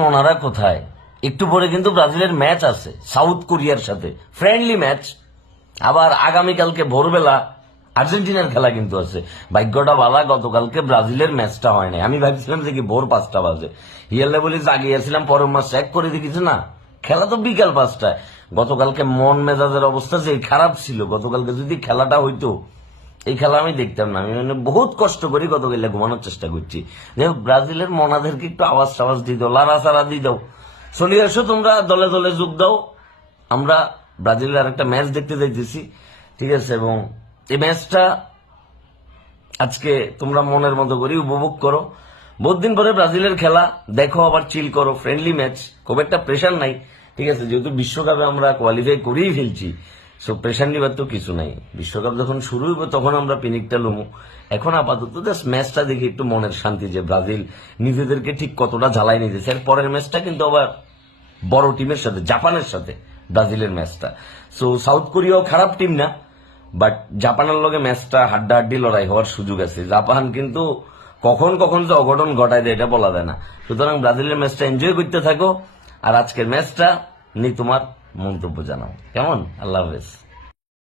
মনারা কোথায়? একটু পরে কিন্তু ব্রাজিলের ম্যাচ আছে সাউথ কোরিয়ার সাথে, ফ্রেন্ডলি ম্যাচ। আবার আগামীকালকে ভোরবেলা আর্জেন্টিনার খেলা কিন্তু আছে। ভাগ্যটা বালা, গতকালকে ব্রাজিলের ম্যাচটা হয় নাই। আমি ভাবছিলাম যে কি ভোর 5টা বাজে, হিয়ালে বলি জাগিয়েছিলাম, পরের মাস চেক করে দেখিছি না, খেলা তো বিকাল 5টায়। গতকালকে মন মেজাজের অবস্থা যে খারাপ ছিল, গতকালকে যদি খেলাটা হইতো এই খেলা আমি দেখতাম না। আমি মানে বহুত কষ্ট করি গতকাল ঘুমানোর চেষ্টা করছি। যে ব্রাজিলের মনাদেরকে একটু আওয়াজ টাওয়াজ দিয়ে দাও, লারা সারা দিয়ে দাও, চলে আসো তোমরা, দলে দলে যোগ দাও। আমরা ব্রাজিলের আরেকটা ম্যাচ দেখতে যাইতেছি, ঠিক আছে? এবং এই ম্যাচটা আজকে তোমরা মনের মতো করে উপভোগ করো। বহুত দিন পরে ব্রাজিলের খেলা দেখো, আবার চিল করো, ফ্রেন্ডলি ম্যাচ, খুব একটা প্রেশার নাই, ঠিক আছে? যেহেতু বিশ্বকাপে আমরা কোয়ালিফাই করেই ফেলছি, সো প্রেশার নিবার তো কিছু নাই। বিশ্বকাপ যখন শুরু হইব তখন আমরা পিনিকটা লমু। এখন আপাতত জাস্ট ম্যাচটা দেখে একটু মনের শান্তি যে ব্রাজিল নিজেদেরকে ঠিক কতটা ঝালাই নিতেছে। এর পরের ম্যাচটা কিন্তু আবার বড় টিমের সাথে, জাপানের সাথে ব্রাজিলের ম্যাচটা। সো সাউথ কোরিয়াও খারাপ টিম না, বাট জাপানের লগে ম্যাচটা হাড্ডাহাড্ডি লড়াই হওয়ার সুযোগ আছে। জাপান কিন্তু কখন কখন যে অঘটন ঘটায় দেয় এটা বলা যায় না। সুতরাং ব্রাজিলের ম্যাচটা এনজয় করতে থাকো, আর আজকের ম্যাচটা নিয়ে তোমার মন্তব্য জানাও। কেমন? আল্লাহ হাফেজ।